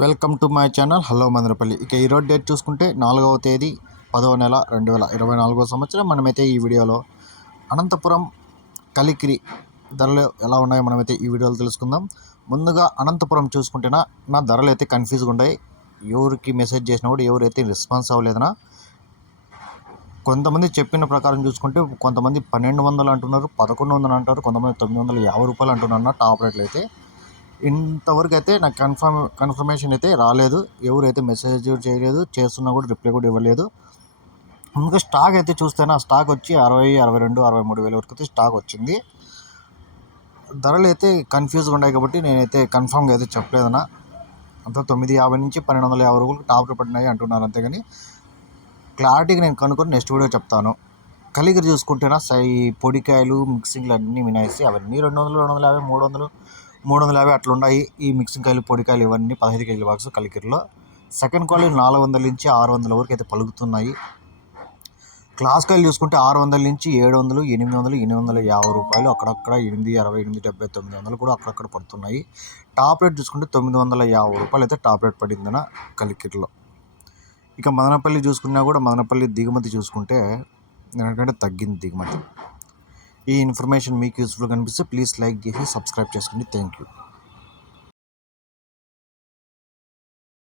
Welcome to my channel hello Mandarapalli ఇక ఈరోజు date చూసుకుంటే నాలుగవ తేదీ పదవ నెల రెండు వేల ఇరవై నాలుగో సంవత్సరం. మనమైతే ఈ వీడియోలో అనంతపురం కలికిరి ధరలు ఎలా ఉన్నాయో మనమైతే ఈ వీడియోలో తెలుసుకుందాం. ముందుగా అనంతపురం చూసుకుంటేనా నా ధరలు అయితే కన్ఫ్యూజ్గా ఉన్నాయి ఎవరికి మెసేజ్ చేసినా కూడా ఎవరైతే రెస్పాన్స్ అవ్వలేదనా కొంతమంది చెప్పిన ప్రకారం చూసుకుంటే కొంతమంది పన్నెండు వందలు అంటున్నారు పదకొండు వందలు అంటారు కొంతమంది తొమ్మిది వందల యాభై రూపాయలు అంటున్నారు టాప్ రేట్లు అయితే ఇంతవరకు అయితే నాకు కన్ఫర్మ్ కన్ఫర్మేషన్ అయితే రాలేదు. ఎవరైతే మెసేజ్ చేయలేదు చేస్తున్నా కూడా రిప్లై కూడా ఇవ్వలేదు. ఇంకా స్టాక్ అయితే చూస్తేనే ఆ స్టాక్ వచ్చి అరవై అరవై రెండు అరవై మూడు వేల వరకు అయితే స్టాక్ వచ్చింది. ధరలు అయితే కన్ఫ్యూజ్గా ఉన్నాయి కాబట్టి నేనైతే కన్ఫామ్గా అయితే చెప్పలేదన్నా. అంతా తొమ్మిది యాభై నుంచి పన్నెండు వందల యాభై రూపాయలు టాప్ పడినాయి అంటున్నారు అంతేగాని క్లారిటీగా నేను కనుక్కొని నెక్స్ట్ వీడియో చెప్తాను. కలిగిరి చూసుకుంటేనా సై పొడికాయలు మిక్సింగ్లు అన్నీ మినాయిసి అవన్నీ రెండు వందలు రెండు వందల యాభై మూడు వందలు మూడు వందల యాభై అట్లా ఉన్నాయి ఈ మిక్సింగ్ కాయలు పొడికాయలు ఇవన్నీ పదహైదు కేజీల బాక్స్ కలికిరిలో. సెకండ్ క్వాలిటీ నాలుగు వందల నుంచి ఆరు వందల వరకు అయితే పలుకుతున్నాయి. క్లాస్ కాయలు చూసుకుంటే ఆరు వందల నుంచి ఏడు వందలు ఎనిమిది వందలు ఎనిమిది వందల యాభై రూపాయలు అక్కడక్కడ ఎనిమిది అరవై ఎనిమిది డెబ్బై తొమ్మిది వందలు కూడా అక్కడక్కడ పడుతున్నాయి. టాప్ రేట్ చూసుకుంటే తొమ్మిది వందల యాభై రూపాయలు అయితే టాప్ రేట్ పడిందన కలికిరిలో. ఇక మదనపల్లి చూసుకున్నా కూడా మదనపల్లి దిగుమతి చూసుకుంటే ఎందుకంటే తగ్గింది దిగుమతి. ఈ ఇన్ఫర్మేషన్ మీకు యూస్ఫుల్ కనిపిస్తే ప్లీజ్ లైక్ చేసి సబ్స్క్రైబ్ చేసుకోండి. Thank you